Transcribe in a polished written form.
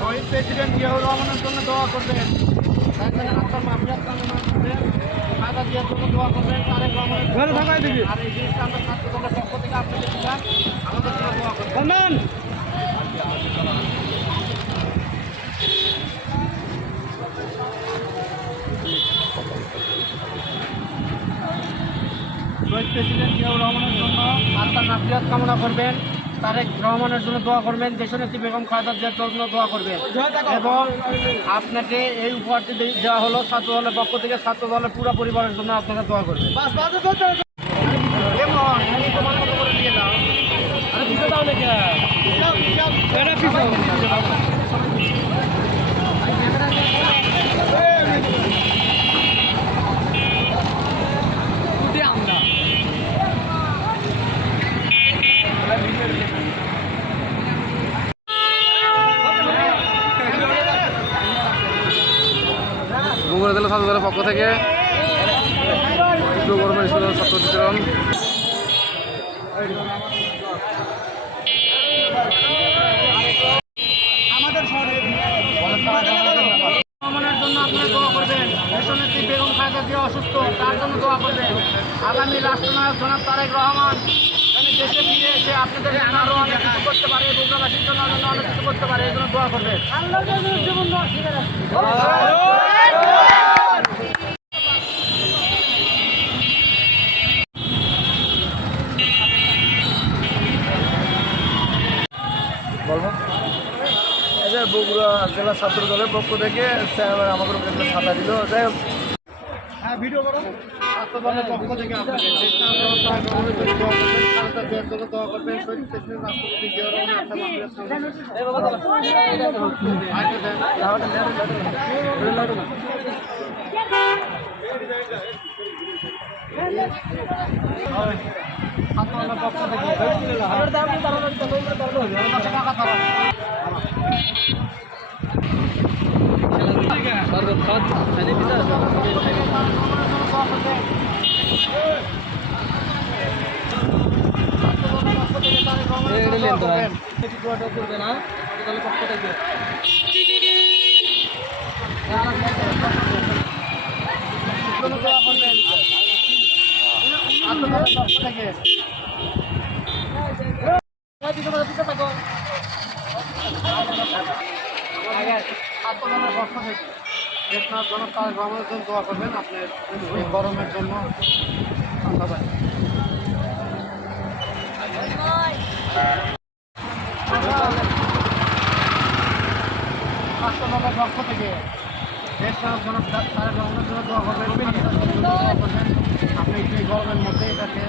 শহীদ president Ziaur রহমানের জন্য দোয়া করবেন, আত্মার মাফিয়াত কামনা করবেন, খালেদা জিয়ার জন্য দোয়া করবেন, তারেক রহমানের আর এই জিনিসটা আমরা ছাত্র দলের পক্ষ থেকে আপনাদের দিলাম, আমাদের জন্য দোয়া করবেন। শহীদ প্রেসিডেন্ট জিয়াউর রহমানের জন্য আত্মার মাফিয়াত কামনা করবেন, তারেক রহমানের জন্য দোয়া করবেন, দেশনেত্রী বেগম খালেদা জিয়ার জন্য দোয়া করবেন এবং আপনাকে এই উপহারটি দেওয়া হলো ছাত্র দলের পক্ষ থেকে, ছাত্র দলের পুরো পরিবারের জন্য আপনাকে দোয়া করবেন। বগুড়া জেলা ছাত্র দলের পক্ষ থেকে গরমের স্কুলের ছাত্র বিতরণ। আমাদের শহরে রহমানের জন্য আপনারা দোয়া করবেন, দেশনেত্রী বেগম খালেদা জিয়া অসুস্থ, তার জন্য দোয়া করবেন। আগামী রাষ্ট্রনায়ক জনাব তারেক রহমান দেশে ফিরে এসে আপনাদের জন্য আরও অনেক কিছু করতে পারে, বগুড়াবাসীর জন্য অনেক কিছু করতে পারে, এই জন্য দোয়া করবেন। বগুড়া জেলা ছাত্র দলের পক্ষ থেকে আমাকে ছাতা দিল, যাই হোক হ্যাঁ ভিডিও করো। ছাত্র দলের পক্ষ থেকে আপনাদের দোয়া করবেন, শহীদ প্রেসিডেন্ট রাষ্ট্রপতি জিয়াউর রহমান পক্ষ থেকে জনক তারেক রহমানের জন্য দোয়া করবেন, আপনার এই গরমের জন্য ঠান্ডা পায়। ছাত্র দলের পক্ষ থেকে দেশনায়ক জনক তারেক রহমানের জন্য দোয়া করবেন, আপনি এই গরমের মধ্যে এটাকে